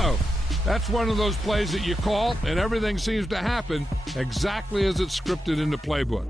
So, that's one of those plays that you call, and everything seems to happen exactly as it's scripted in the playbook.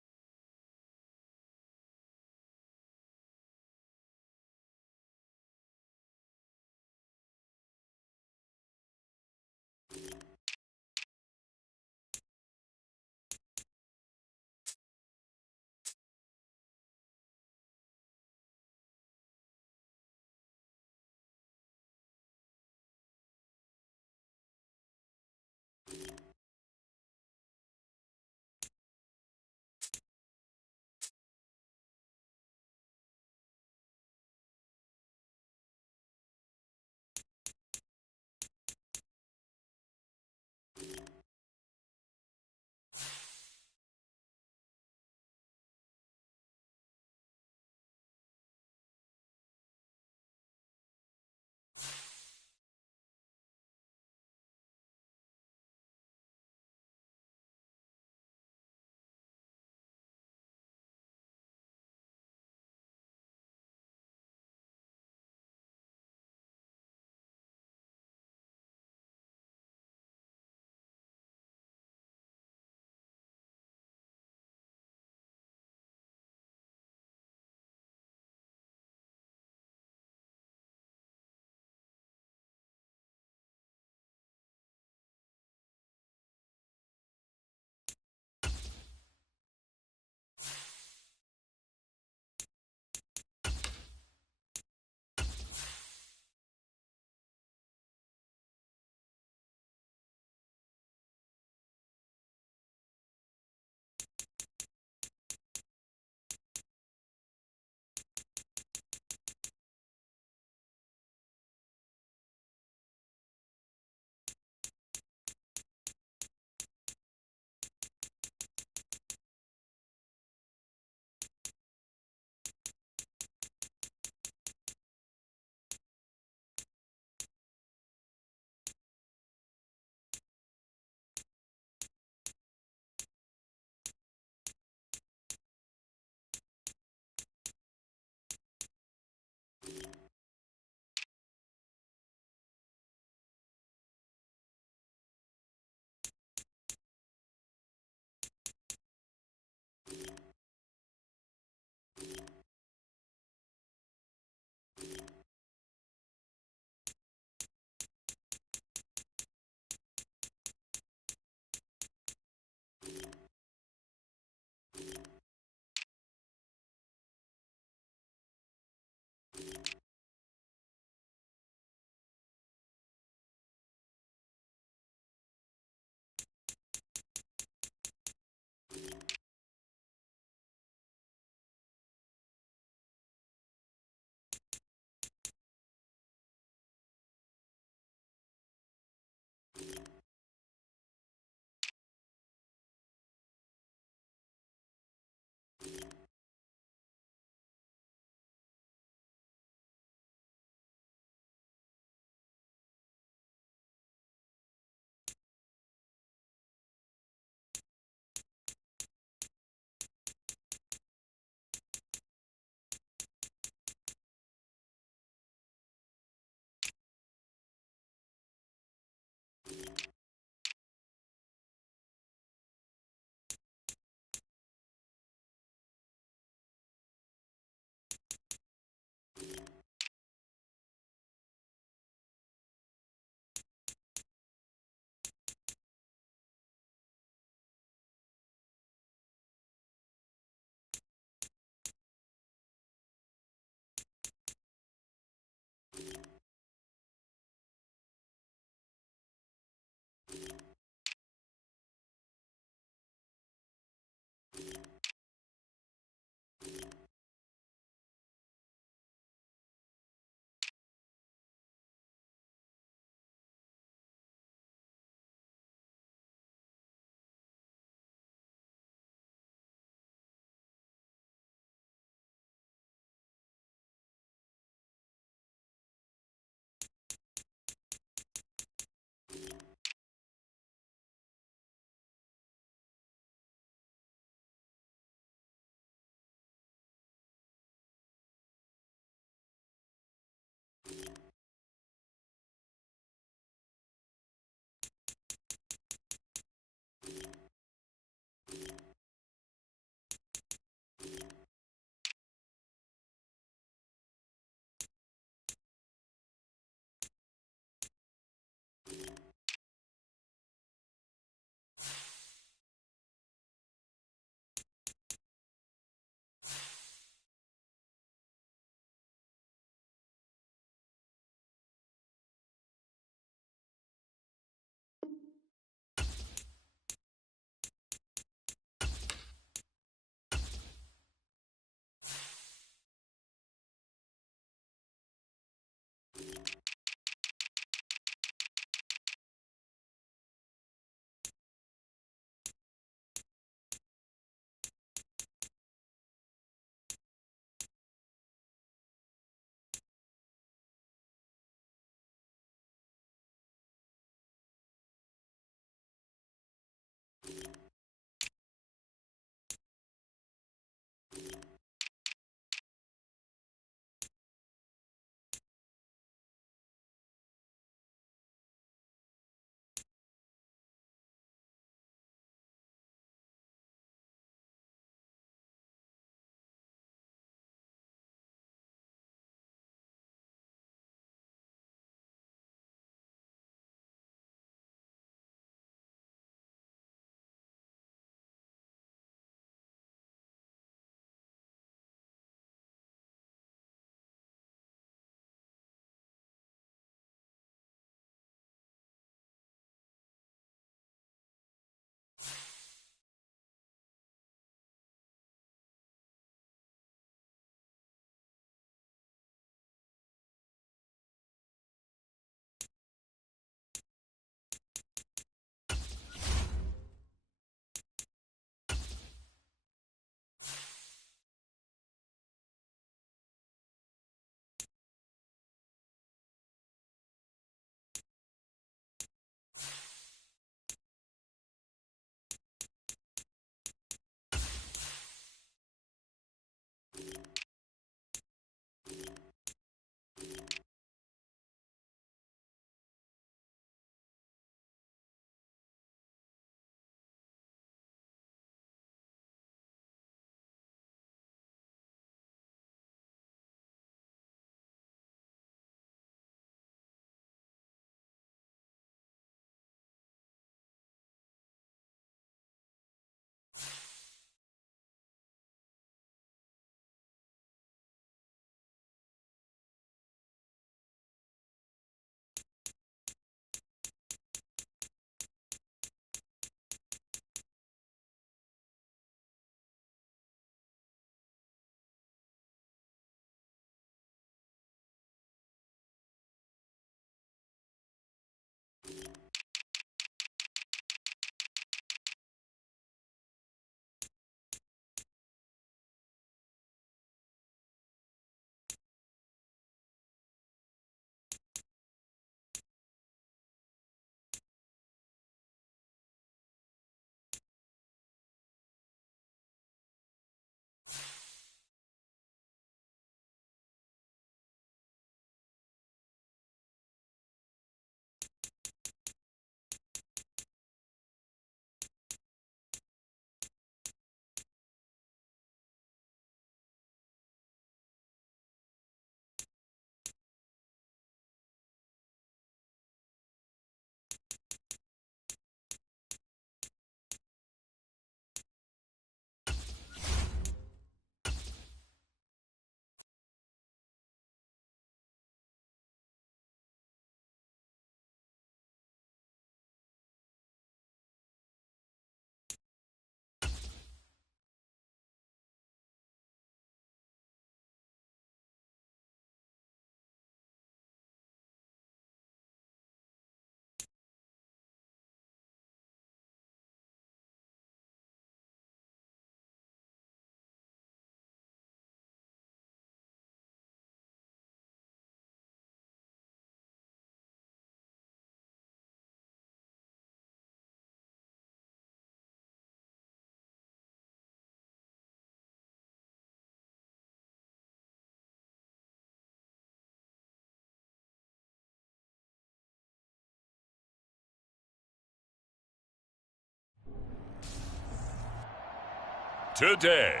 today.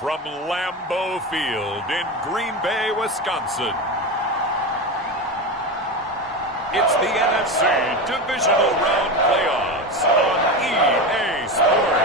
From Lambeau Field in Green Bay, Wisconsin, it's the NFC Divisional Round Playoffs on EA Sports.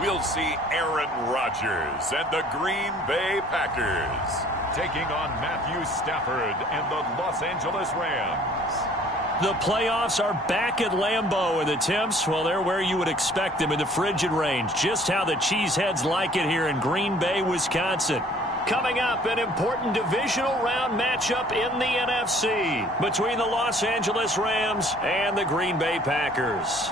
We'll see Aaron Rodgers and the Green Bay Packers taking on Matthew Stafford and the Los Angeles Rams. The playoffs are back at Lambeau, and the temps, well, they're where you would expect them in the frigid range. Just how the Cheeseheads like it here in Green Bay, Wisconsin. Coming up, an important divisional round matchup in the NFC between the Los Angeles Rams and the Green Bay Packers.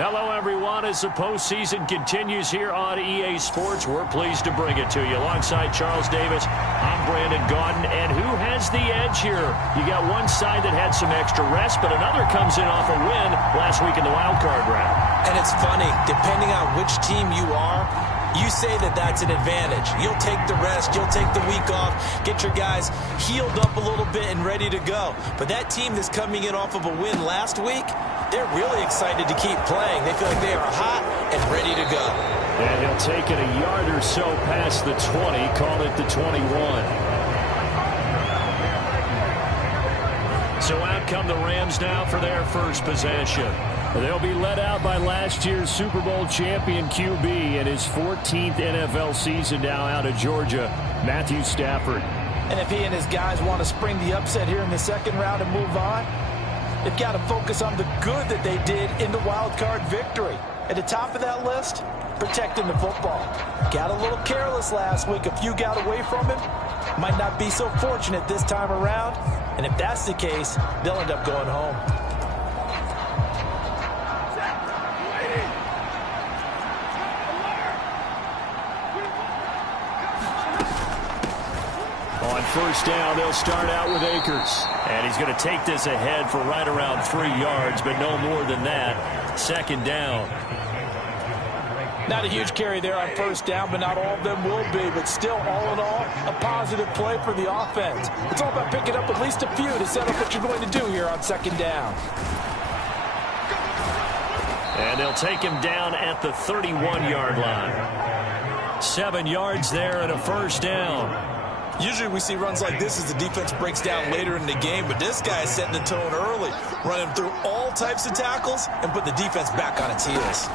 Hello, everyone. As the postseason continues here on EA Sports, we're pleased to bring it to you. Alongside Charles Davis, I'm Brandon Gaudin. And who has the edge here? You got one side that had some extra rest, but another comes in off a win last week in the wild card round. And it's funny, depending on which team you are, you say that that's an advantage. You'll take the rest, you'll take the week off, get your guys healed up a little bit and ready to go. But that team that's coming in off of a win last week, they're really excited to keep playing. They feel like they are hot and ready to go. And he'll take it a yard or so past the 20, call it the 21. So out come the Rams now for their first possession. They'll be led out by last year's Super Bowl champion QB in his 14th NFL season now out of Georgia, Matthew Stafford. And if he and his guys want to spring the upset here in the second round and move on, they've got to focus on the good that they did in the wild card victory. At the top of that list, protecting the football. Got a little careless last week. A few got away from him. Might not be so fortunate this time around. And if that's the case, they'll end up going home. On first down, they'll start out with Akers. And he's going to take this ahead for right around 3 yards, but no more than that. Second down. Not a huge carry there on first down, but not all of them will be. But still, all in all, a positive play for the offense. It's all about picking up at least a few to set up what you're going to do here on second down. And they'll take him down at the 31-yard line. 7 yards there and a first down. Usually we see runs like this as the defense breaks down later in the game, but this guy is setting the tone early, running through all types of tackles and put the defense back on its heels.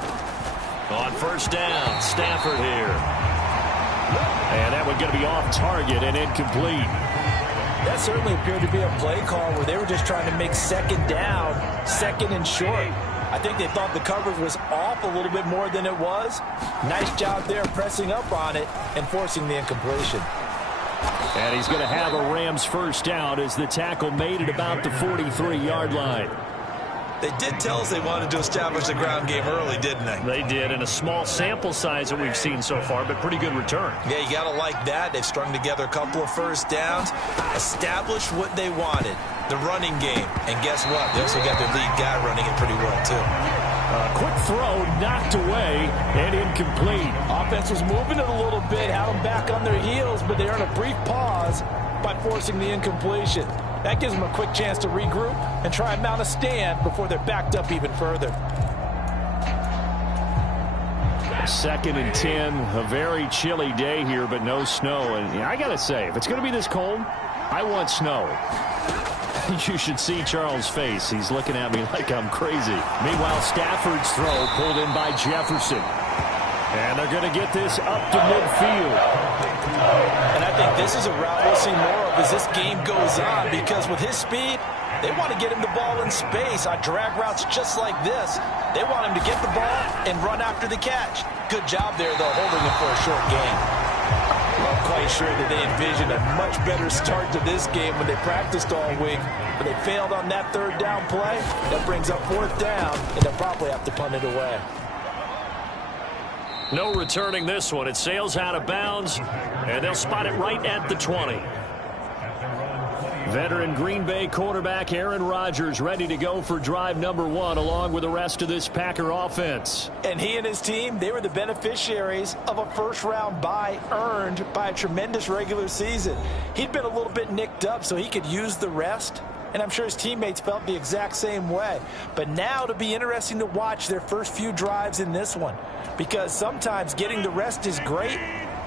On first down, Stafford here. And that one going to be off target and incomplete. That certainly appeared to be a play call where they were just trying to make second down, second and short. I think they thought the coverage was off a little bit more than it was. Nice job there pressing up on it and forcing the incompletion. And he's going to have a Rams first down as the tackle made it about the 43-yard line. They did tell us they wanted to establish the ground game early, didn't they? They did, in a small sample size that we've seen so far, but pretty good return. Yeah, you got to like that. They've strung together a couple of first downs, established what they wanted, the running game. And guess what? They also got their lead guy running it pretty well, too. Quick throw, knocked away, and incomplete. Offense was moving it a little bit, had them back on their heels, but they earned a brief pause by forcing the incompletion. That gives them a quick chance to regroup and try and mount a stand before they're backed up even further. 2nd and 10, a very chilly day here, but no snow. And I got to say, if it's going to be this cold, I want snow. You should see Charles' face. He's looking at me like I'm crazy. Meanwhile, Stafford's throw pulled in by Jefferson. And they're going to get this up to midfield. And I think this is a route we'll see more of as this game goes on, because with his speed, they want to get him the ball in space on drag routes just like this. They want him to get the ball and run after the catch. Good job there, though, holding it for a short gain. I'm quite sure that they envisioned a much better start to this game when they practiced all week. But they failed on that third down play. That brings up fourth down, and they'll probably have to punt it away. No returning this one. It sails out of bounds, and they'll spot it right at the 20. Veteran Green Bay quarterback Aaron Rodgers ready to go for drive number 1 along with the rest of this Packer offense. And he and his team, they were the beneficiaries of a first-round bye earned by a tremendous regular season. He'd been a little bit nicked up, so he could use the rest. And I'm sure his teammates felt the exact same way. But now it'll be interesting to watch their first few drives in this one. Because sometimes getting the rest is great,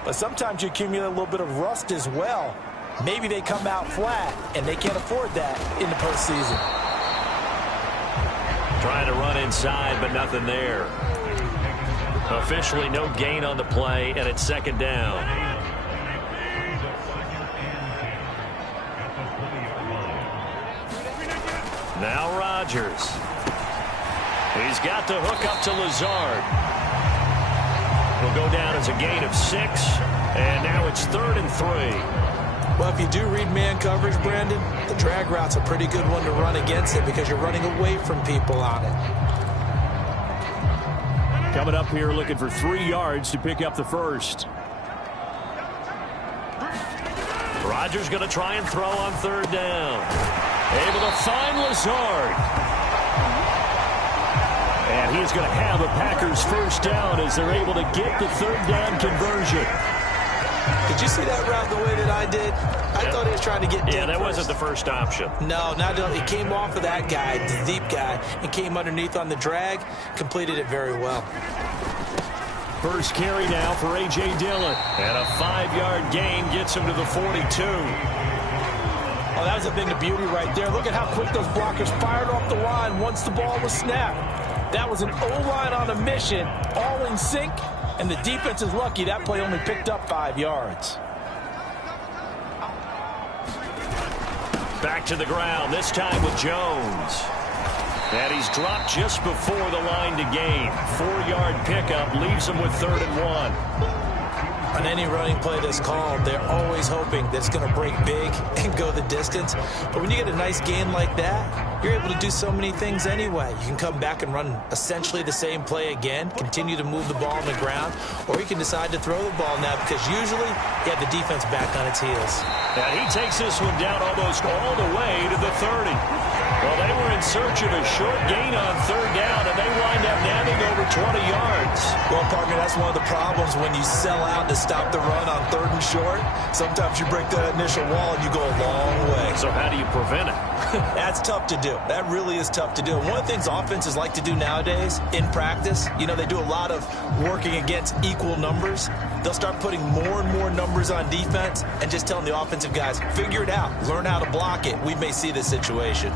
but sometimes you accumulate a little bit of rust as well. Maybe they come out flat, and they can't afford that in the postseason. Trying to run inside, but nothing there. Officially no gain on the play, and it's second down. Now Rodgers. He's got the hook up to Lazard. Will go down as a gain of 6, and now it's 3rd and 3. Well, if you do read man coverage, Brandon, the drag route's a pretty good one to run against it because you're running away from people on it. Coming up here looking for 3 yards to pick up the first. Rodgers going to try and throw on 3rd down. Able to find Lazard. And he's going to have a Packers first down as they're able to get the 3rd down conversion. Did you see that route the way that I did? I thought he was trying to get deep. Yeah, that wasn't the first option. No, it came off of that guy, the deep guy, and came underneath on the drag. Completed it very well. First carry now for A.J. Dillon. And a 5-yard gain gets him to the 42. Oh, that was a thing of beauty right there. Look at how quick those blockers fired off the line once the ball was snapped. That was an O-line on a mission, all in sync. And the defense is lucky that play only picked up 5 yards. Back to the ground, this time with Jones. And he's dropped just before the line to gain. 4-yard pickup leaves him with 3rd and 1. On any running play that's called, they're always hoping that it's going to break big and go the distance. But when you get a nice gain like that, you're able to do so many things anyway. You can come back and run essentially the same play again, continue to move the ball on the ground, or you can decide to throw the ball now because usually you have the defense back on its heels. And he takes this one down almost all the way to the 30. Well, they were in search of a short gain on 3rd down, and they wind up nabbing over 20 yards. Well, partner, that's one of the problems when you sell out to stop the run on 3rd and short. Sometimes you break that initial wall and you go a long way. So how do you prevent it? That's tough to do. That really is tough to do. One of the things offenses like to do nowadays in practice, they do a lot of working against equal numbers. They'll start putting more and more numbers on defense and just telling the offensive guys, figure it out, learn how to block it. We may see this situation.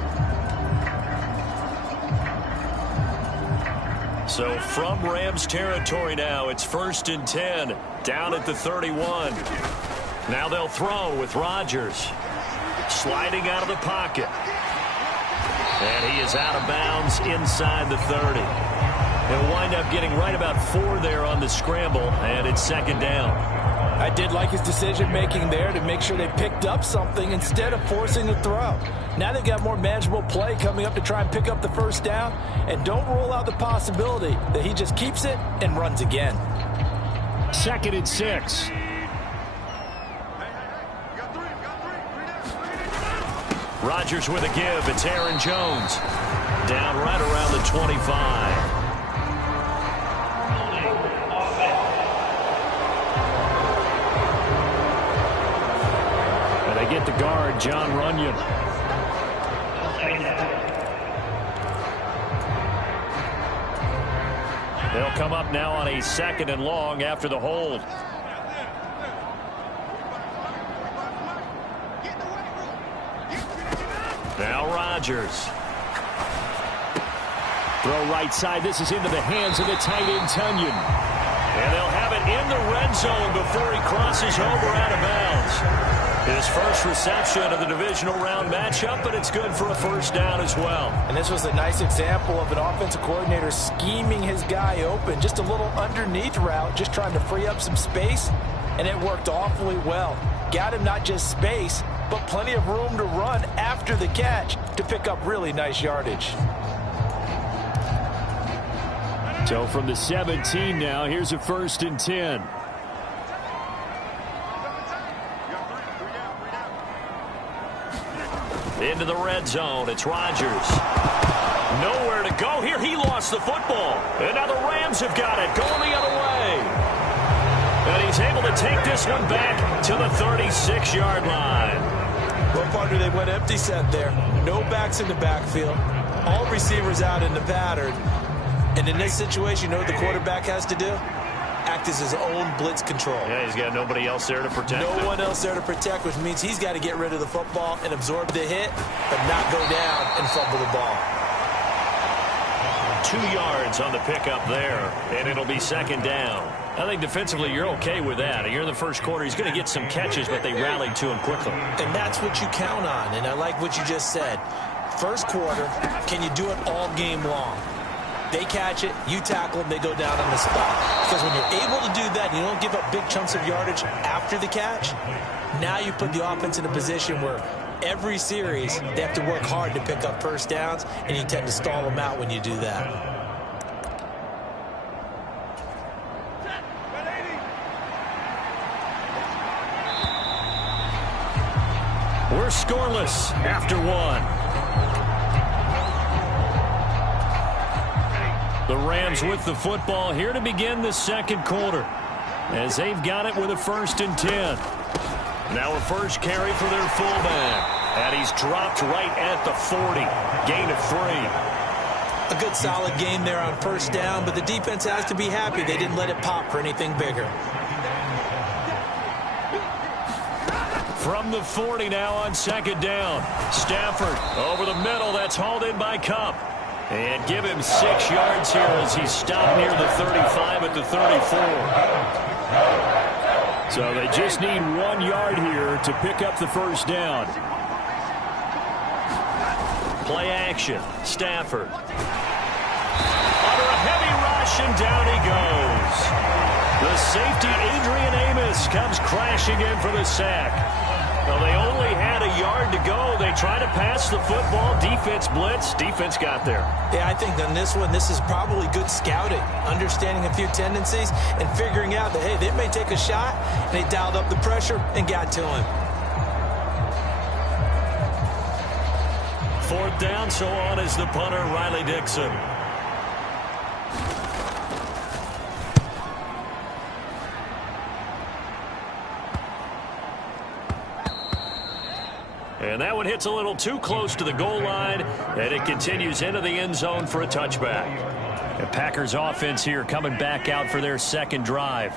So from Rams territory now, it's 1st and 10, down at the 31. Now they'll throw with Rodgers. Sliding out of the pocket. And he is out of bounds inside the 30. He'll wind up getting right about 4 there on the scramble, and it's 2nd down. I did like his decision-making there to make sure they picked up something instead of forcing the throw. Now they've got more manageable play coming up to try and pick up the first down, and don't rule out the possibility that he just keeps it and runs again. 2nd and 6. Rodgers with a give. It's Aaron Jones. Down right around the 25. And they get the guard, John Runyon. They'll come up now on a 2nd and long after the hold. Now Rodgers. Throw right side. This is into the hands of the tight end, Tunyon. And they'll have it in the red zone before he crosses over out of bounds. His first reception of the divisional round matchup, but it's good for a first down as well. And this was a nice example of an offensive coordinator scheming his guy open. Just a little underneath route, just trying to free up some space, and it worked awfully well. Got him not just space, but plenty of room to run after the catch to pick up really nice yardage. So from the 17 now, here's a 1st and 10. Into the red zone. It's Rodgers. Nowhere to go here. He lost the football. And now the Rams have got it. Going the other way. And he's able to take this one back to the 36-yard line. Well, partner, they went empty set there. No backs in the backfield. All receivers out in the pattern. And in this situation, you know what the quarterback has to do? Act as his own blitz control. Yeah, he's got nobody else there to protect him. No one else there to protect, which means he's got to get rid of the football and absorb the hit, but not go down and fumble the ball. 2 yards on the pickup there, and it'll be 2nd down. I think defensively you're okay with that. You're in the first quarter. He's going to get some catches, but they rallied to him quickly. And that's what you count on, and I like what you just said. First quarter, can you do it all game long? They catch it, you tackle them, they go down on the spot. Because when you're able to do that, you don't give up big chunks of yardage after the catch. Now you put the offense in a position where every series they have to work hard to pick up first downs, and you tend to stall them out when you do that. We're scoreless after 1. The Rams with the football here to begin the second quarter as they've got it with a 1st and 10. Now a first carry for their fullback. And he's dropped right at the 40. Gain of 3. A good solid game there on first down, but the defense has to be happy they didn't let it pop for anything bigger. From the 40 now on 2nd down. Stafford over the middle. That's hauled in by Kupp. And give him 6 yards here as he's stopped near the 35 at the 34. So they just need 1 yard here to pick up the first down. Play action. Stafford. Under a heavy rush, and down he goes. The safety, Adrian Amos, comes crashing in for the sack. Well, they only had a yard to go. They try to pass the football. Defense blitz. Defense got there. Yeah, I think on this one, this is probably good scouting, understanding a few tendencies, and figuring out that, hey, they may take a shot, and they dialed up the pressure and got to him. 4th down, so on is the punter, Riley Dixon. And that one hits a little too close to the goal line, and it continues into the end zone for a touchback. The Packers offense here coming back out for their second drive.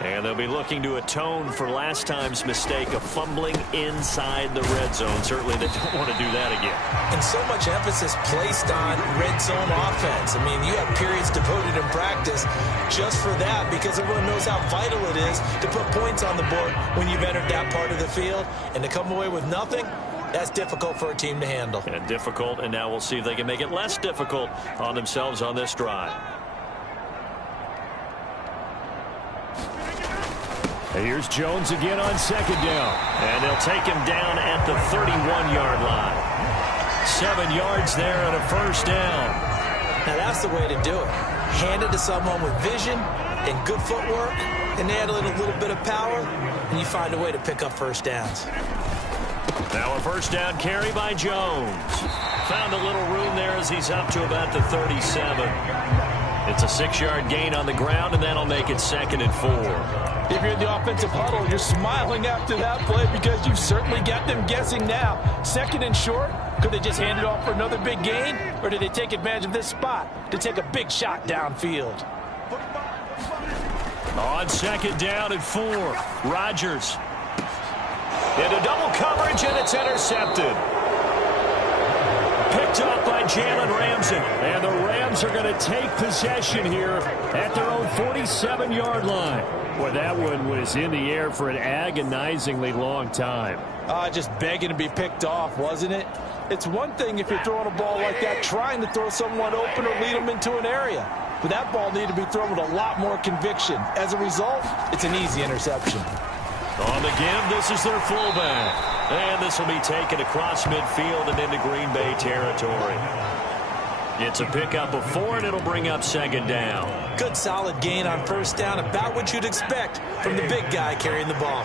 And they'll be looking to atone for last time's mistake of fumbling inside the red zone. Certainly they don't want to do that again. And so much emphasis placed on red zone offense. I mean, you have periods devoted in practice just for that, because everyone knows how vital it is to put points on the board when you've entered that part of the field. And to come away with nothing, that's difficult for a team to handle. And difficult, and now we'll see if they can make it less difficult on themselves on this drive. Here's Jones again on 2nd down. And they'll take him down at the 31-yard line. 7 yards there and a first down. Now that's the way to do it. Hand it to someone with vision and good footwork, and add a little bit of power, and you find a way to pick up first downs. Now a first down carry by Jones. Found a little room there as he's up to about the 37. It's a 6-yard gain on the ground, and that'll make it 2nd and 4. If you're in the offensive huddle, you're smiling after that play because you've certainly got them guessing now. 2nd and short, could they just hand it off for another big gain? Or did they take advantage of this spot to take a big shot downfield? On 2nd down and 4, Rodgers. Into double coverage, and it's intercepted. Picked up by Jalen Ramsey. And the Rams are going to take possession here at their own 47-yard line. Boy, that one was in the air for an agonizingly long time. Just begging to be picked off, wasn't it? It's one thing if you're throwing a ball like that, trying to throw someone open or lead them into an area. But that ball needed to be thrown with a lot more conviction. As a result, it's an easy interception. On the give, this is their fullback. And this will be taken across midfield and into Green Bay territory. It's a pickup of 4, and it'll bring up second down. Good solid gain on first down, about what you'd expect from the big guy carrying the ball.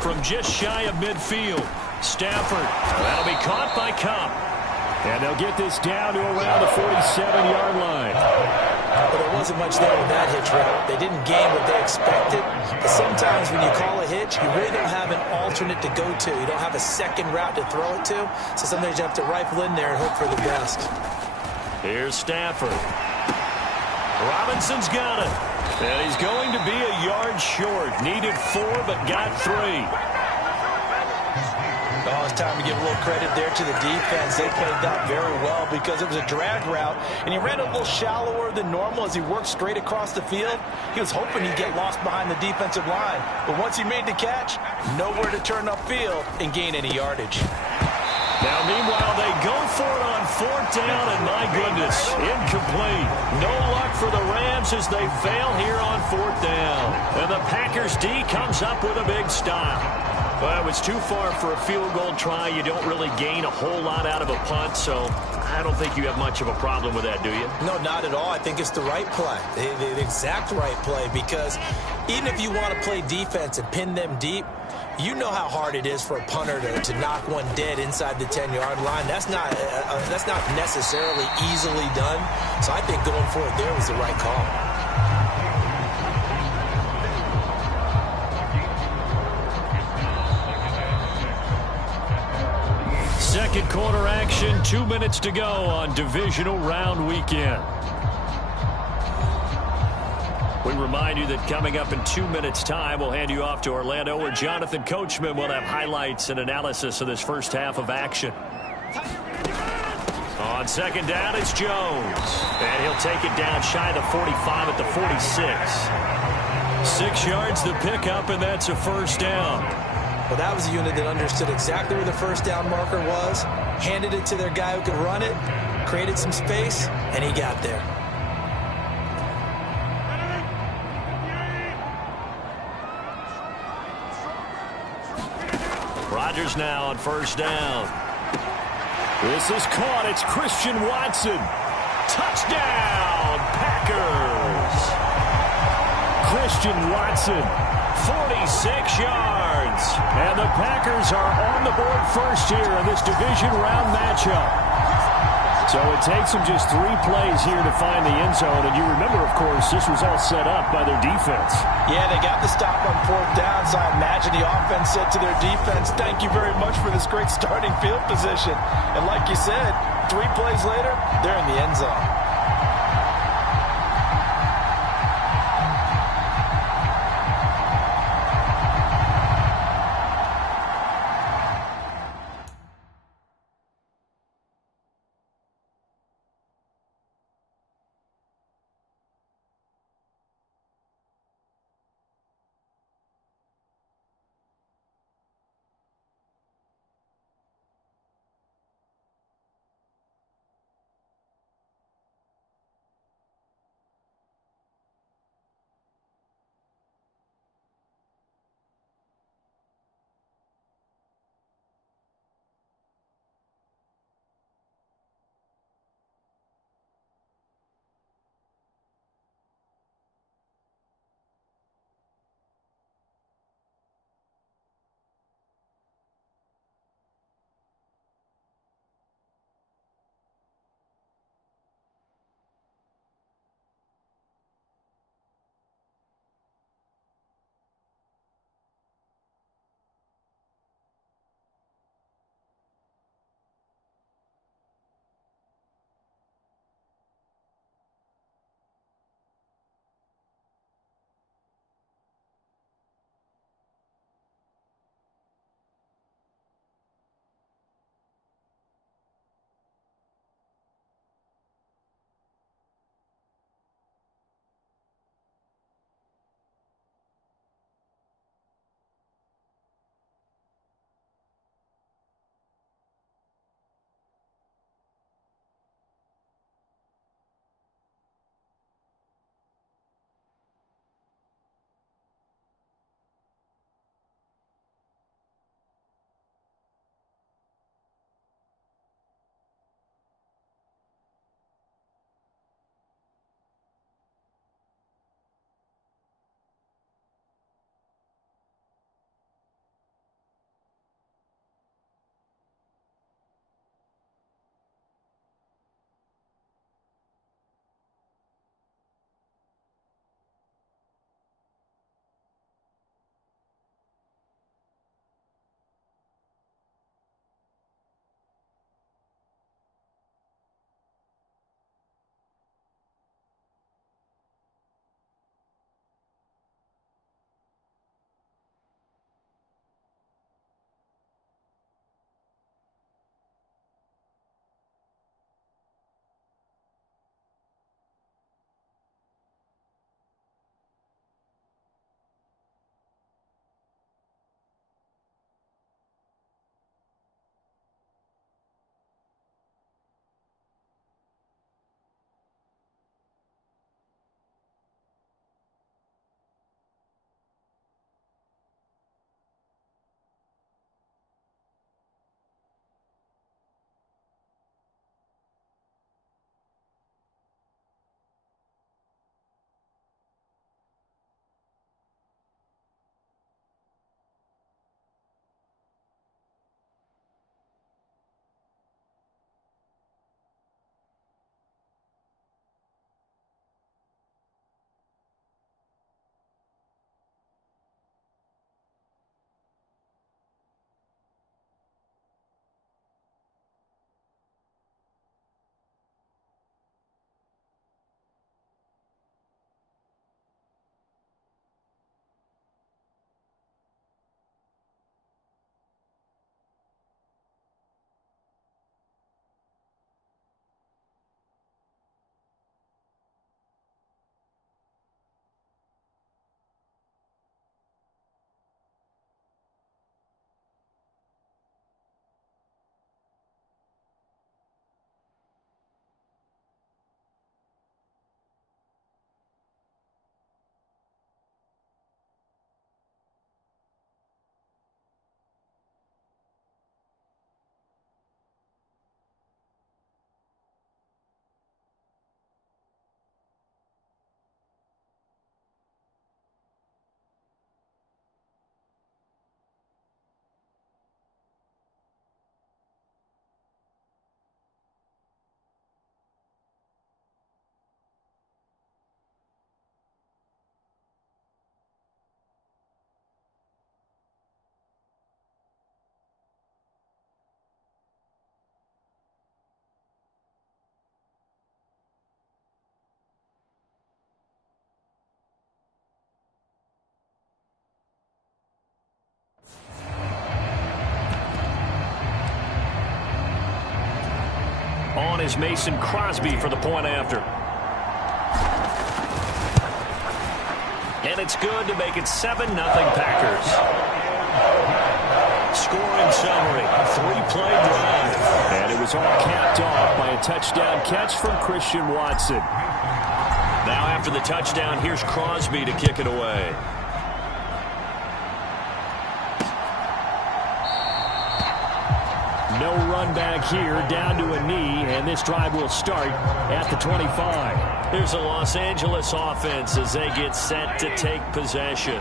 From just shy of midfield, Stafford. That'll be caught by Cup. And they'll get this down to around the 47-yard line. But there wasn't much there with that hitch route. They didn't gain what they expected. But sometimes when you call a hitch, you really don't have an alternate to go to. You don't have a second route to throw it to. So sometimes you have to rifle in there and hope for the best. Here's Stafford. Robinson's got it. And he's going to be a yard short. Needed 4, but got 3. Oh, it's time to give a little credit there to the defense. They played that very well because it was a drag route, and he ran a little shallower than normal as he worked straight across the field. He was hoping he'd get lost behind the defensive line, but once he made the catch, nowhere to turn upfield and gain any yardage. Now, meanwhile, they go for it on 4th down, and my goodness, incomplete. No luck for the Rams as they fail here on 4th down. And the Packers D comes up with a big stop. Well, it was too far for a field goal try. You don't really gain a whole lot out of a punt, so I don't think you have much of a problem with that, do you? No, not at all. I think it's the right play, the exact right play, because even if you want to play defense and pin them deep, you know how hard it is for a punter to knock one dead inside the 10-yard line. That's not necessarily easily done. So I think going for it there was the right call. Second quarter action, 2 minutes to go on divisional round weekend. We remind you that coming up in 2 minutes' time, we'll hand you off to Orlando, where Jonathan Coachman will have highlights and analysis of this first half of action. On second down, it's Jones. And he'll take it down shy of the 45 at the 46. 6 yards the pickup, and that's a first down. Well, that was a unit that understood exactly where the first down marker was, handed it to their guy who could run it, created some space, and he got there. Rodgers now on first down. This is caught. It's Christian Watson. Touchdown, Packers. Christian Watson, 46 yards. And the Packers are on the board first here in this division round matchup. So it takes them just 3 plays here to find the end zone. And you remember, of course, this was all set up by their defense. Yeah, they got the stop on 4th down, so I imagine the offense said to their defense, thank you very much for this great starting field position. And like you said, 3 plays later, they're in the end zone. is Mason Crosby for the point after. And it's good to make it 7-0 Packers. Scoring summary, 3-play drive. And it was all capped off by a touchdown catch from Christian Watson. Now after the touchdown, here's Crosby to kick it away. No run back here, down to a knee, and this drive will start at the 25. Here's the Los Angeles offense as they get set to take possession.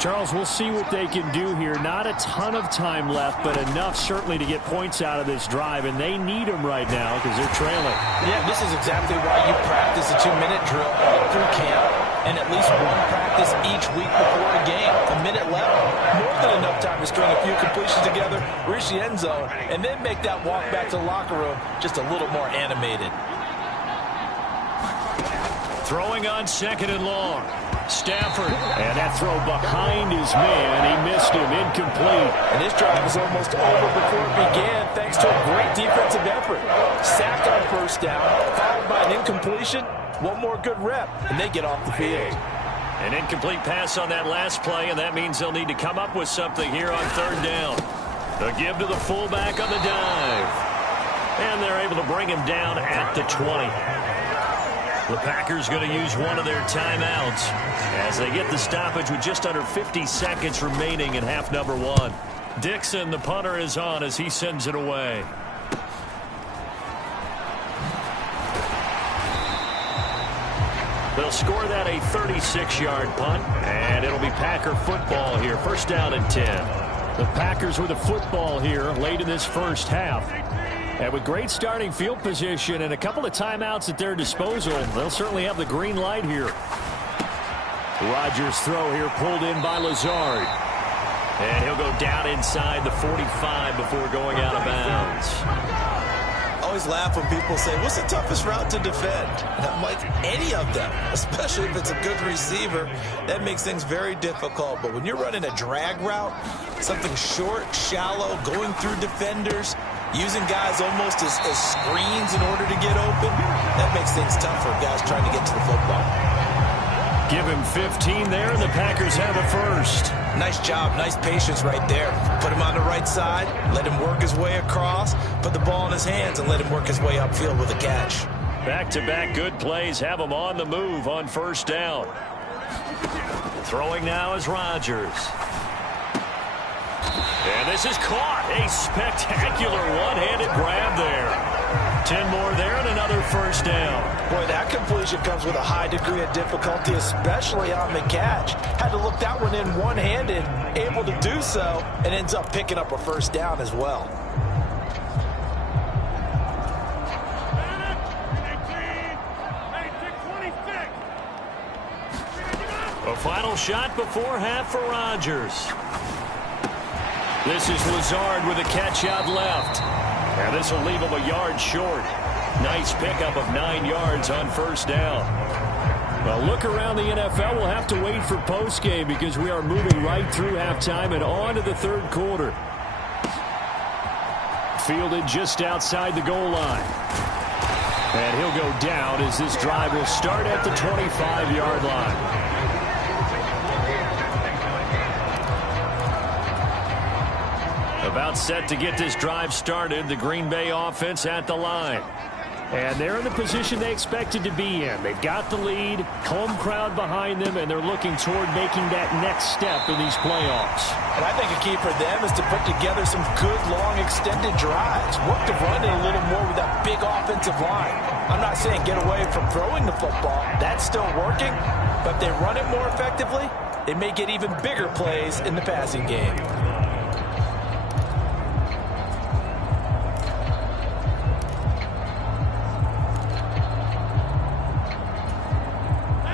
Charles, we'll see what they can do here. Not a ton of time left, but enough certainly to get points out of this drive, and they need them right now because they're trailing. Yeah, this is exactly why you practice a 2-minute drill all through camp and at least one practice each week before a game. A minute left, more than enough time to string a few completions together, reach the end zone, and then make that walk back to the locker room just a little more animated. Throwing on 2nd and long. Stafford, and that throw behind his man. He missed him, incomplete. And this drive was almost over before it began thanks to a great defensive effort. Sacked on 1st down, followed by an incompletion. One more good rep, and they get off the field. An incomplete pass on that last play, and that means they'll need to come up with something here on 3rd down. The give to the fullback on the dive. And they're able to bring him down at the 20. The Packers going to use one of their timeouts as they get the stoppage with just under 50 seconds remaining in half number 1. Dixon, the punter, is on as he sends it away. They'll score that a 36-yard punt, and it'll be Packer football here. 1st down and 10. The Packers with a football here late in this first half. And with great starting field position and a couple of timeouts at their disposal, they'll certainly have the green light here. Rodgers' throw here pulled in by Lazard. And he'll go down inside the 45 before going out of bounds. I always laugh when people say, what's the toughest route to defend? And I'm like, any of them, especially if it's a good receiver. That makes things very difficult. But when you're running a drag route, something short, shallow, going through defenders, using guys almost as screens in order to get open, that makes things tough for guys trying to get to the football. Give him 15 there, and the Packers have a first. Nice job, nice patience right there. Put him on the right side, let him work his way across, put the ball in his hands, and let him work his way upfield with a catch. Back-to-back good plays have him on the move on 1st down. Throwing now is Rodgers. And this is caught. A spectacular one-handed grab there. 10 more there and another 1st down. Boy, that completion comes with a high degree of difficulty, especially on the catch. Had to look that one in one-handed, able to do so, and ends up picking up a 1st down as well. A final shot before half for Rodgers. This is Lazard with a catch out left. And this will leave him a yard short. Nice pickup of 9 yards on 1st down. Well, look around the NFL. We'll have to wait for postgame because we are moving right through halftime and on to the 3rd quarter. Fielded just outside the goal line. And he'll go down as this drive will start at the 25-yard line. About set to get this drive started. The Green Bay offense at the line. And they're in the position they expected to be in. They've got the lead, home crowd behind them, and they're looking toward making that next step in these playoffs. And I think a key for them is to put together some good, long, extended drives. Work to run it a little more with that big offensive line. I'm not saying get away from throwing the football. That's still working. But if they run it more effectively, they may get even bigger plays in the passing game.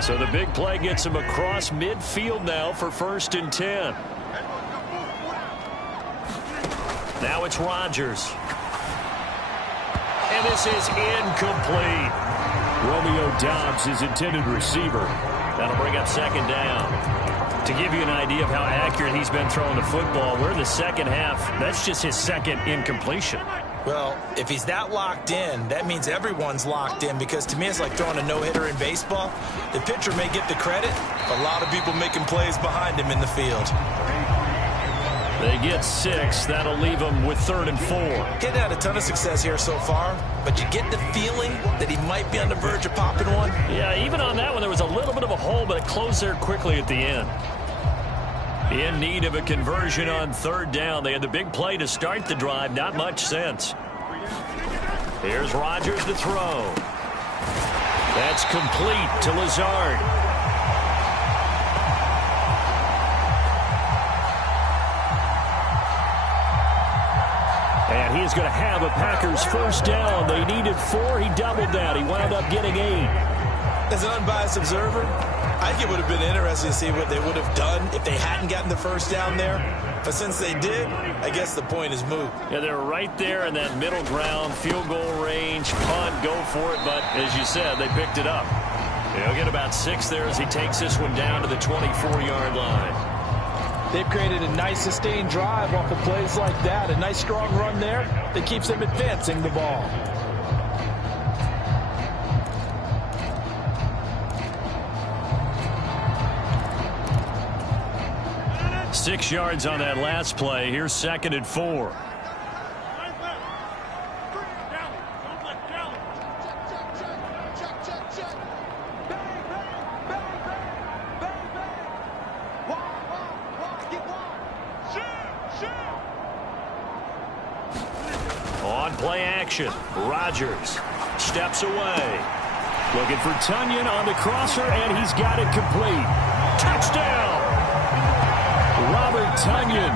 So the big play gets him across midfield now for 1st and 10. Now it's Rodgers. And this is incomplete. Romeo Doubs, his intended receiver. That'll bring up 2nd down. To give you an idea of how accurate he's been throwing the football, we're in the 2nd half. That's just his 2nd incompletion. Well, if he's that locked in, that means everyone's locked in, because to me it's like throwing a no-hitter in baseball. The pitcher may get the credit, but a lot of people making plays behind him in the field. They get 6. That'll leave them with 3rd and 4. He's had a ton of success here so far, but you get the feeling that he might be on the verge of popping one. Yeah, even on that one, there was a little bit of a hole, but it closed there quickly at the end. In need of a conversion on 3rd down. They had the big play to start the drive. Not much sense. Here's Rodgers to throw. That's complete to Lazard. And he is going to have a Packers first down. They needed 4. He doubled that. He wound up getting 8. As an unbiased observer, I think it would have been interesting to see what they would have done if they hadn't gotten the first down there. But since they did, I guess the point is moot. Yeah, they're right there in that middle ground, field goal range, punt, go for it. But as you said, they picked it up. He'll get about 6 there as he takes this one down to the 24-yard line. They've created a nice sustained drive off of plays like that. A nice strong run there that keeps them advancing the ball. Six yards on that last play. Here's 2nd and 4. On play action, Rodgers steps away. Looking for Tunyon on the crosser, and he's got it complete. Touchdown! Robert Tunyon,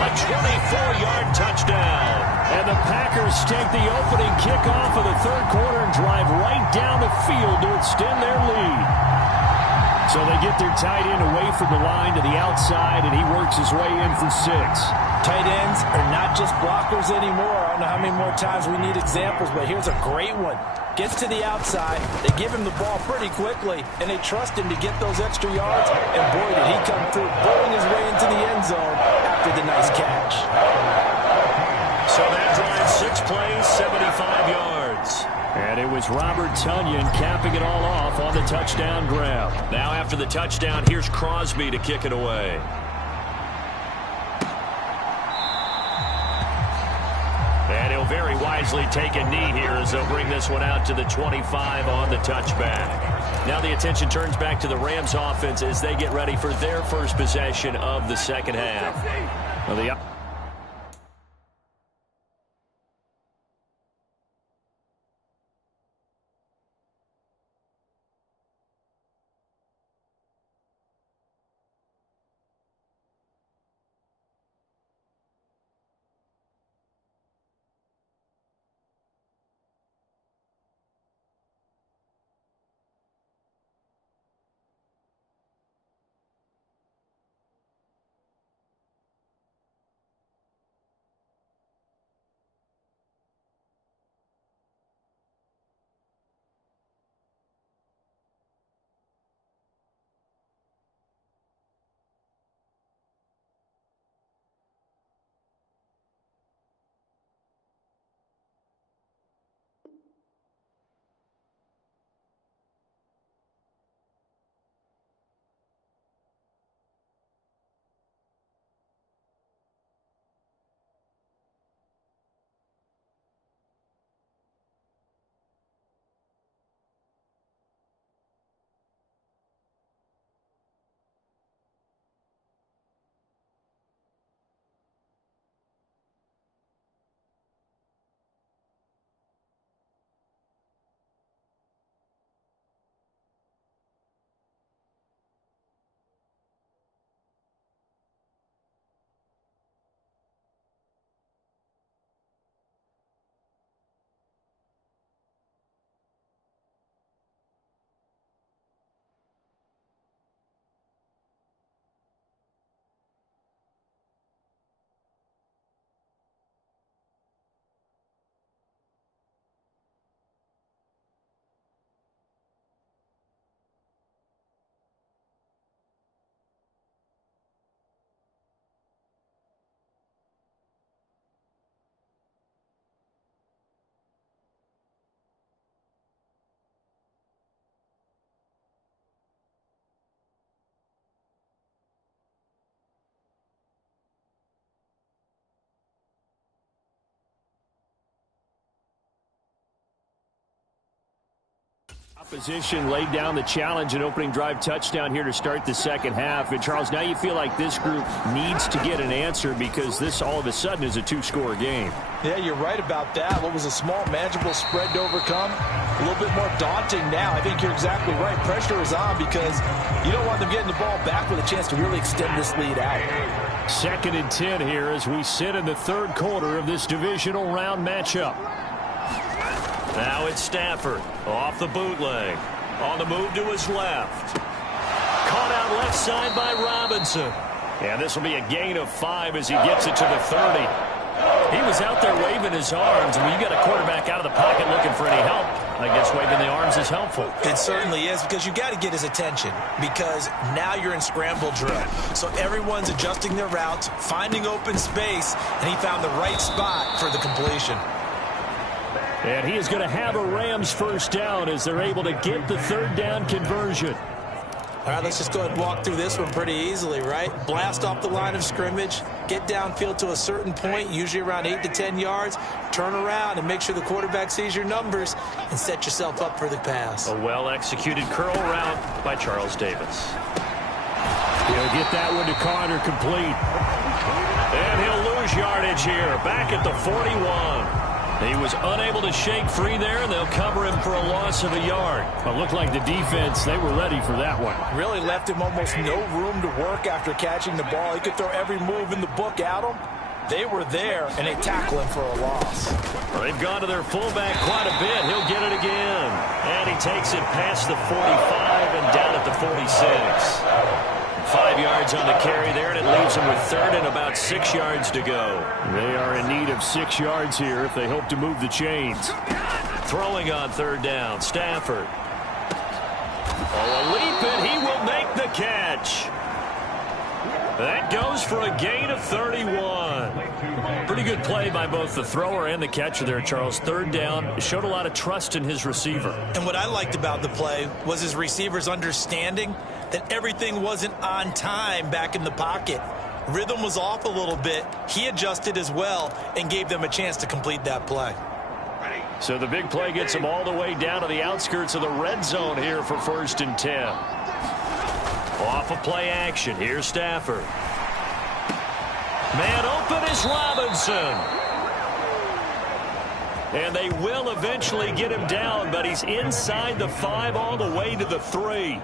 a 24-yard touchdown. And the Packers take the opening kickoff of the 3rd quarter and drive right down the field to extend their lead. So they get their tight end away from the line to the outside, and he works his way in for 6. Tight ends are not just blockers anymore. I don't know how many more times we need examples, but here's a great one. Gets to the outside, they give him the ball pretty quickly, and they trust him to get those extra yards, and boy, did he come through, bowling his way into the end zone after the nice catch. So that drive, 6 plays, 75 yards. And it was Robert Tunyon capping it all off on the touchdown grab. Now after the touchdown, here's Crosby to kick it away. And he'll very wisely take a knee here as they'll bring this one out to the 25 on the touchback. Now the attention turns back to the Rams offense as they get ready for their first possession of the second half. Well, the Position laid down the challenge and opening drive touchdown here to start the second half. And, Charles, now you feel like this group needs to get an answer because this all of a sudden is a two-score game. Yeah, you're right about that. What was a small, manageable spread to overcome? A little bit more daunting now. I think you're exactly right. Pressure is on because you don't want them getting the ball back with a chance to really extend this lead out. 2nd and 10 here as we sit in the third quarter of this divisional round matchup. Now it's Stafford off the bootleg. On the move to his left. Caught out left side by Robinson. And this will be a gain of 5 as he gets it to the 30. He was out there waving his arms. When you got a quarterback out of the pocket looking for any help, I guess waving the arms is helpful. It certainly is because you got to get his attention because now you're in scramble drill. So everyone's adjusting their routes, finding open space, and he found the right spot for the completion. And he is going to have a Rams first down as they're able to get the third down conversion. All right, let's just go ahead and walk through this one pretty easily, right? Blast off the line of scrimmage, get downfield to a certain point, usually around 8 to 10 yards, turn around and make sure the quarterback sees your numbers and set yourself up for the pass. A well-executed curl route by Charles Davis. He'll get that one to Carter complete. And he'll lose yardage here, back at the 41. He was unable to shake free there, and they'll cover him for a loss of a yard. It looked like the defense, they were ready for that one. Really left him almost no room to work after catching the ball. He could throw every move in the book at him. They were there, and they tackle him for a loss. Well, they've gone to their fullback quite a bit. He'll get it again. And he takes it past the 45 and down at the 46. 5 yards on the carry there, and it leaves them with third and about 6 yards to go. They are in need of 6 yards here if they hope to move the chains. Throwing on third down, Stafford. Oh, a leap, and he will make the catch. That goes for a gain of 31. Pretty good play by both the thrower and the catcher there, Charles. Third down, showed a lot of trust in his receiver. And what I liked about the play was his receiver's understanding that everything wasn't on time back in the pocket. Rhythm was off a little bit. He adjusted as well and gave them a chance to complete that play. So the big play gets them all the way down to the outskirts of the red zone here for 1st and 10. Off of play action, here's Stafford. Man open is Robinson. And they will eventually get him down, but he's inside the 5 all the way to the 3.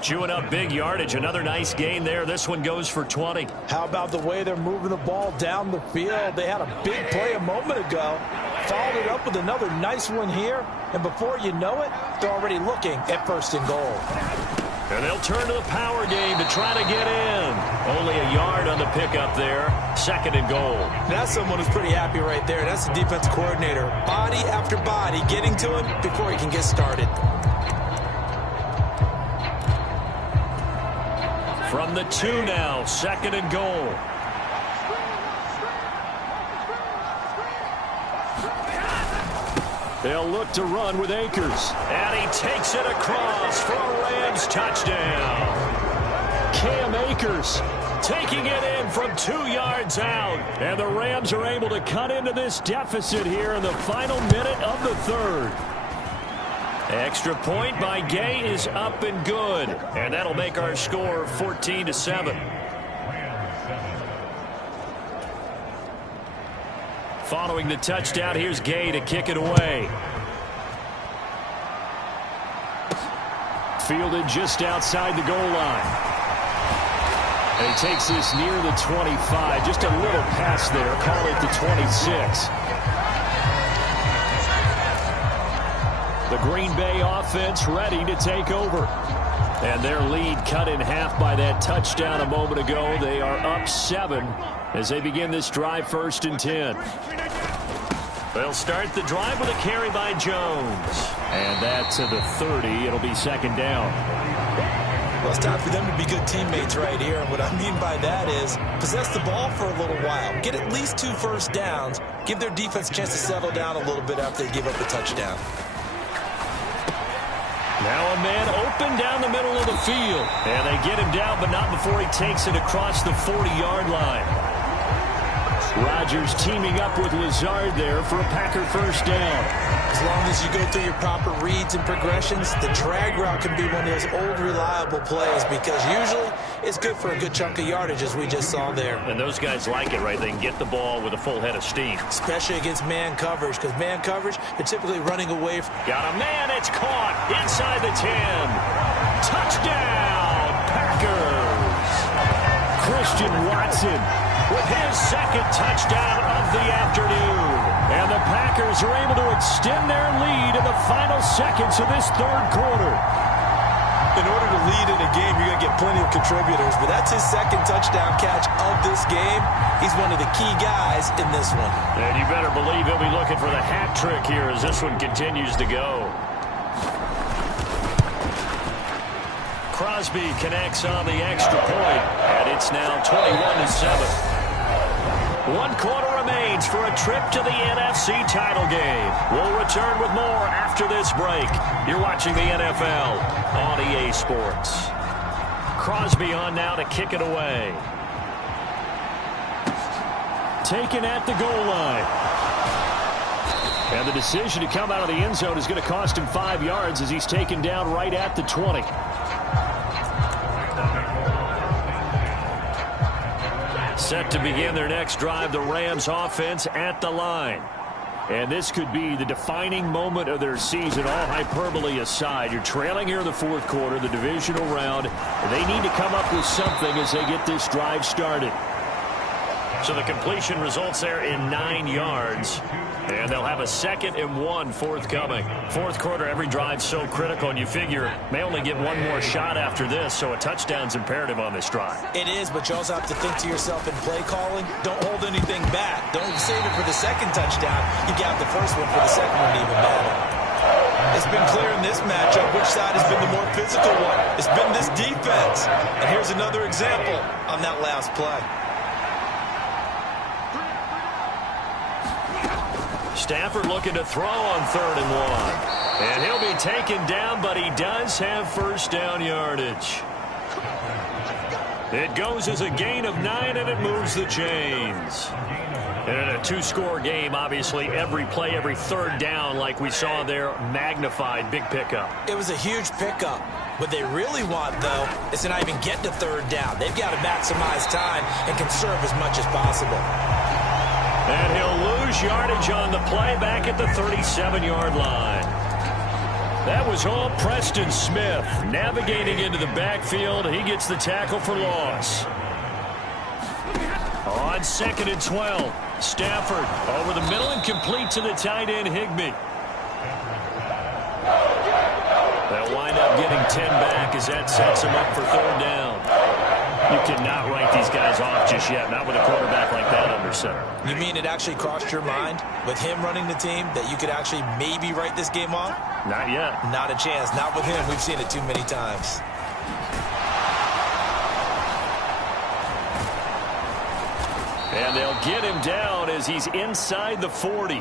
Chewing up big yardage. Another nice gain there. This one goes for 20. How about the way they're moving the ball down the field? They had a big play a moment ago. Followed it up with another nice one here. And before you know it, they're already looking at 1st and goal. And they'll turn to the power game to try to get in. Only a yard on the pickup there. 2nd and goal. That's someone who's pretty happy right there. That's the defense coordinator. Body after body getting to him before he can get started. From the 2 now, 2nd and goal. They'll look to run with Akers. And he takes it across for a Rams touchdown. Cam Akers taking it in from 2 yards out. And the Rams are able to cut into this deficit here in the final minute of the third. Extra point by Gay is up and good. And that'll make our score 14-7. Following the touchdown, here's Gay to kick it away. Fielded just outside the goal line. And he takes this near the 25. Just a little pass there. Call it the 26. The Green Bay offense ready to take over. And their lead cut in half by that touchdown a moment ago. They are up 7 as they begin this drive 1st and 10. They'll start the drive with a carry by Jones. And that's to the 30. It'll be 2nd down. Well, it's time for them to be good teammates right here. And what I mean by that is possess the ball for a little while. Get at least 2 first downs. Give their defense a chance to settle down a little bit after they give up the touchdown. Now a man open down the middle of the field. And they get him down, but not before he takes it across the 40-yard line. Rodgers teaming up with Lazard there for a Packer first down. As long as you go through your proper reads and progressions, the drag route can be one of those old reliable plays because usually it's good for a good chunk of yardage as we just saw there. And those guys like it, right? They can get the ball with a full head of steam. Especially against man coverage because man coverage, they're typically running away. Got a man, it's caught inside the 10. Touchdown, Packers. Christian Watson With his second touchdown of the afternoon. And the Packers are able to extend their lead in the final seconds of this third quarter. In order to lead in a game, you're going to get plenty of contributors, but that's his second touchdown catch of this game. He's one of the key guys in this one. And you better believe he'll be looking for the hat trick here as this one continues to go. Crosby connects on the extra point, and it's now 21-7. 1 quarter remains for a trip to the NFC title game. We'll return with more after this break. You're watching the NFL on EA Sports. Crosby on now to kick it away. Taken at the goal line. And the decision to come out of the end zone is going to cost him 5 yards as he's taken down right at the 20. Set to begin their next drive, the Rams offense at the line. And this could be the defining moment of their season, all hyperbole aside. You're trailing here in the fourth quarter, the divisional round. They need to come up with something as they get this drive started. So the completion results there in 9 yards. And they'll have a 2nd and 1 forthcoming. Fourth quarter, every drive's so critical, and you figure may only get one more shot after this, so a touchdown's imperative on this drive. It is, but you also have to think to yourself in play calling, don't hold anything back. Don't save it for the second touchdown. You got the first one for the second one to even matter. It's been clear in this matchup which side has been the more physical one. It's been this defense. And here's another example on that last play. Stafford looking to throw on 3rd and 1. And he'll be taken down, but he does have first down yardage. It goes as a gain of 9, and it moves the chains. And in a 2-score game, obviously, every play, every third down, like we saw there, magnified, big pickup. It was a huge pickup. What they really want, though, is to not even get to 3rd down. They've got to maximize time and conserve as much as possible. And he'll lose yardage on the play back at the 37-yard line. That was all Preston Smith navigating into the backfield. He gets the tackle for loss. On 2nd and 12, Stafford over the middle and complete to the tight end Higbee. They'll wind up getting 10 back as that sets him up for 3rd down. You cannot write these guys off just yet, not with a quarterback like that under center. You mean it actually crossed your mind with him running the team that you could actually maybe write this game off? Not yet. Not a chance. Not with him. We've seen it too many times. And they'll get him down as he's inside the 40.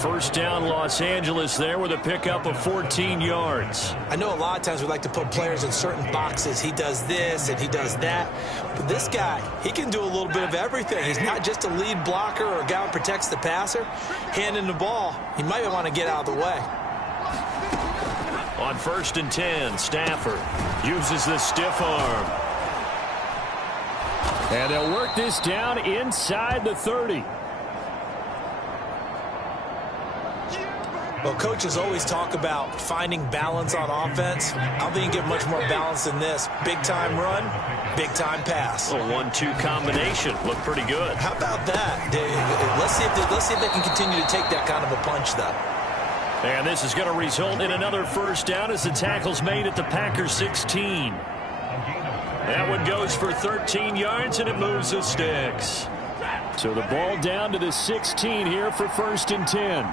First down, Los Angeles there with a pickup of 14 yards. I know a lot of times we like to put players in certain boxes. He does this and he does that. But this guy, he can do a little bit of everything. He's not just a lead blocker or a guy who protects the passer. Handing the ball, he might want to get out of the way. On 1st and 10, Stafford uses the stiff arm. And they'll work this down inside the 30. Well, coaches always talk about finding balance on offense. I don't think you get much more balance than this. Big-time run, big-time pass. A 1-2 combination. Looked pretty good. How about that? Let's see if they can continue to take that kind of a punch, though. And this is going to result in another first down as the tackle's made at the Packers 16. That one goes for 13 yards, and it moves the sticks. So the ball down to the 16 here for 1st and 10.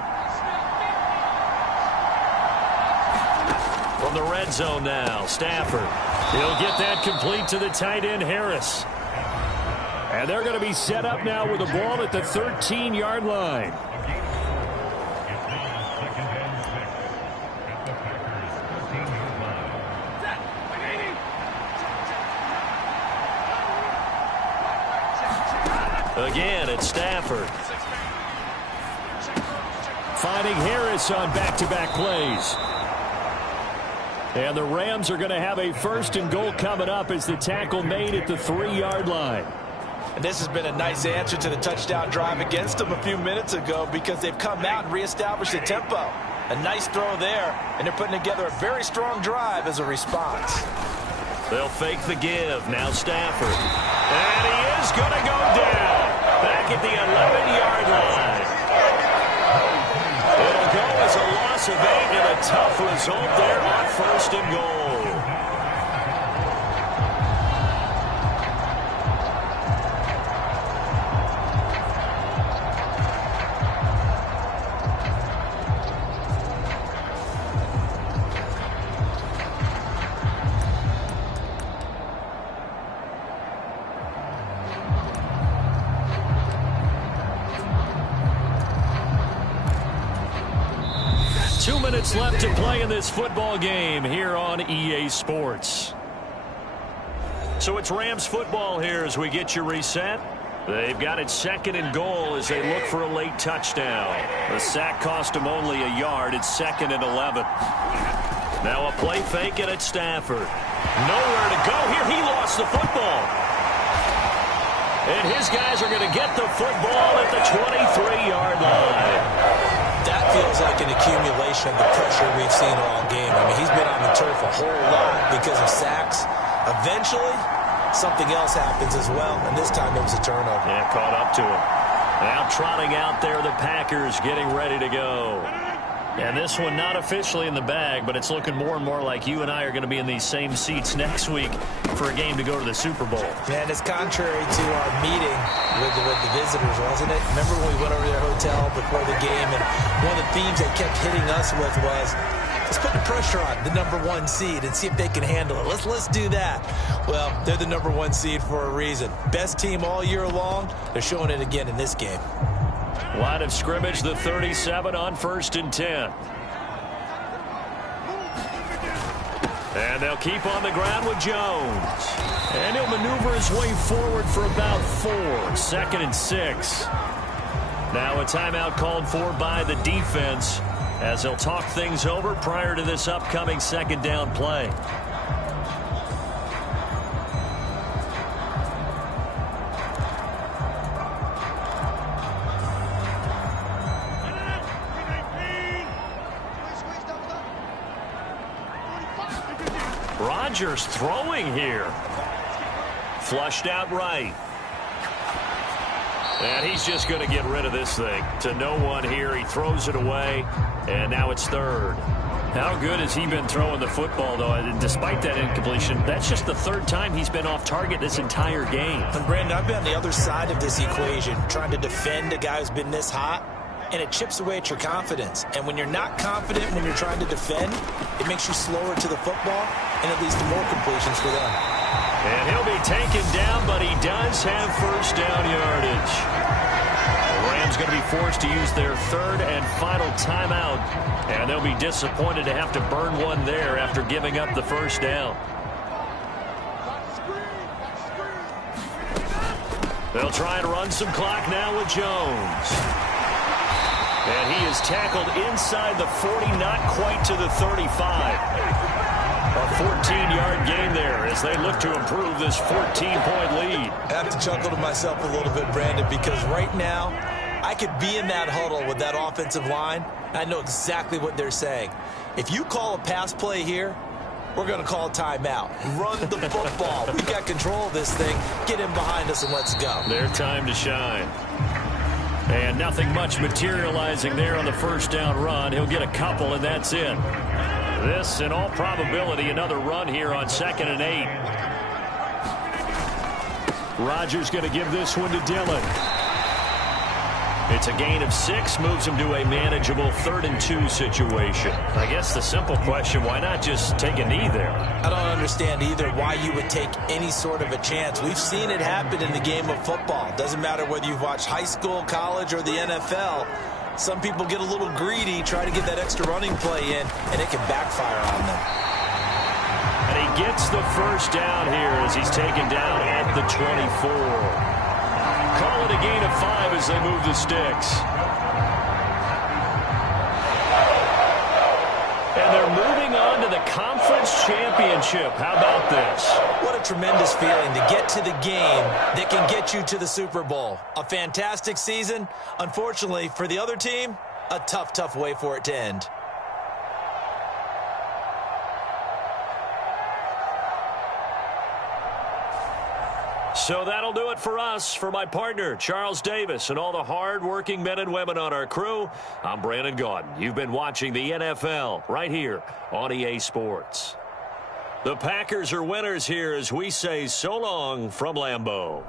From the red zone now, Stafford. He'll get that complete to the tight end, Harris. And they're going to be set up now with the ball at the 13-yard line. Again, it's Stafford. Finding Harris on back-to-back plays. And the Rams are going to have a 1st and goal coming up as the tackle made at the 3-yard line. And this has been a nice answer to the touchdown drive against them a few minutes ago because they've come out and reestablished the tempo. A nice throw there, and they're putting together a very strong drive as a response. They'll fake the give. Now Stafford. And he is going to go down. Back at the 11-yard line. It'll go as a loss of 8 and a tough result there on 1st and goal. Left to play in this football game here on EA Sports. So it's Rams football here as we get you reset. They've got it 2nd and goal as they look for a late touchdown. The sack cost them only a yard. It's 2nd and 11. Now a play fake and it's Stafford. Nowhere to go here. He lost the football. And his guys are going to get the football at the 23-yard line. That feels like an accumulation of the pressure we've seen all game. I mean, he's been on the turf a whole lot because of sacks. Eventually, something else happens as well, and this time it was a turnover. Yeah, caught up to him. Now trotting out there, the Packers getting ready to go. And this one not officially in the bag, but it's looking more and more like you and I are going to be in these same seats next week for a game to go to the Super Bowl. Man, it's contrary to our meeting with the visitors, wasn't it? Remember when we went over to their hotel before the game, and one of the themes they kept hitting us with was, let's put the pressure on the #1 seed and see if they can handle it. Let's do that. Well, they're the #1 seed for a reason. Best team all year long. They're showing it again in this game. Line of scrimmage, the 37 on 1st and 10. And they'll keep on the ground with Jones. And he'll maneuver his way forward for about 4. 2nd and 6. Now a timeout called for by the defense as they'll talk things over prior to this upcoming 2nd down play. Rodgers throwing here. Flushed out right. And he's just going to get rid of this thing. To no one here. He throws it away. And now it's 3rd. How good has he been throwing the football, though? Despite that incompletion, that's just the 3rd time he's been off target this entire game. And Brandon, I've been on the other side of this equation, trying to defend a guy who's been this hot. And it chips away at your confidence. And when you're not confident when you're trying to defend, it makes you slower to the football, and it leads to more completions for them. And he'll be taken down, but he does have 1st down yardage. The Rams going to be forced to use their 3rd and final timeout, and they'll be disappointed to have to burn one there after giving up the 1st down. They'll try and run some clock now with Jones. And he is tackled inside the 40, not quite to the 35. A 14-yard gain there as they look to improve this 14-point lead. I have to chuckle to myself a little bit, Brandon, because right now I could be in that huddle with that offensive line, and I know exactly what they're saying. If you call a pass play here, we're going to call a timeout. Run the football. We've got control of this thing. Get in behind us and let's go. Their time to shine. And nothing much materializing there on the 1st down run. He'll get a couple, and that's it. This, in all probability, another run here on 2nd and 8. Rodgers going to give this one to Dillon. It's a gain of 6, moves him to a manageable 3rd and 2 situation. I guess the simple question, why not just take a knee there? I don't understand either why you would take any sort of a chance. We've seen it happen in the game of football. Doesn't matter whether you've watched high school, college, or the NFL. Some people get a little greedy, try to get that extra running play in, and it can backfire on them. And he gets the 1st down here as he's taken down at the 24. Call it a gain of 5 as they move the sticks. And they're moving on to the conference championship. How about this? What a tremendous feeling to get to the game that can get you to the Super Bowl. A fantastic season. Unfortunately, for the other team, a tough, tough way for it to end. So that'll do it for us. For my partner, Charles Davis, and all the hard-working men and women on our crew, I'm Brandon Gaudin. You've been watching the NFL right here on EA Sports. The Packers are winners here as we say so long from Lambeau.